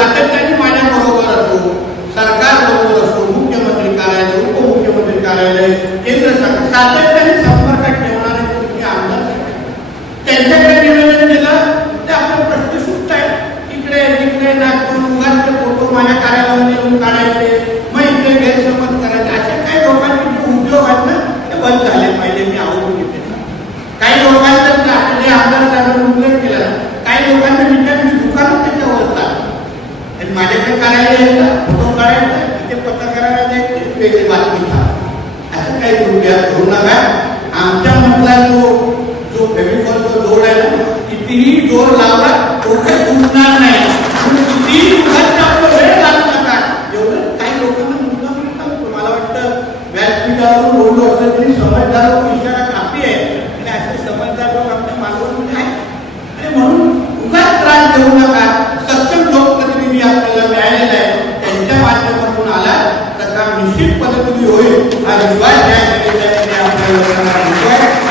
सातत्याने माझ्याबरोबर असो, सरकारबरोबर असो, मुख्यमंत्री कार्यालय, उपमुख्यमंत्री कार्यालय, केंद्र सरकार सातत्याने संपर्कात ठेवणारे तुम्ही आमदार त्यांच्याकडे निवेदन दिलं ते आपले प्रश्न सुटत आहेत. इकडे तिकडे नागपूर उगाच फोटो माझ्या कार्यालयामध्ये येऊन काढायचे, मग इकडे गैरसमज करायचे, असे काही लोकांचे जे उद्योग आहेत ना ते बंद झाले पाहिजे. मी आवडून घेते. काही लोकांचा आपले आमदार साहेबांनी उल्लेख केला, काही लोकांना विचार दुकान त्याच्यावर होतात आणि माझ्याकडे कार्यालय येतात, फोटो काढायचा, तिथे पत्रकारांना द्यायची, वेगळी बातमी था असं काही कृपया करू नका. आमच्या मधला जो फेविकॉलचा जोड आहे ना, कितीही जोर लावला तो काही तुटणार नाही. कितीही दुखाचा आपला वेळ लागू नका. एवढं काही लोकांना मुद्दा सांगतो, मला वाटतं व्यासपीठावरून बोललो असलं तरी समजदार इशारा काफी आहे आणि असे समजदार लोक आपल्या मालवणमध्ये आहेत. आणि म्हणून उगाच त्रास देऊ नका. सक्षम लोकप्रतिनिधी आपल्याला मिळालेला आहे, त्यांच्या माध्यमातून आला तर काम निश्चित पद्धतीने होईल हा विश्वास आपल्या लोकांना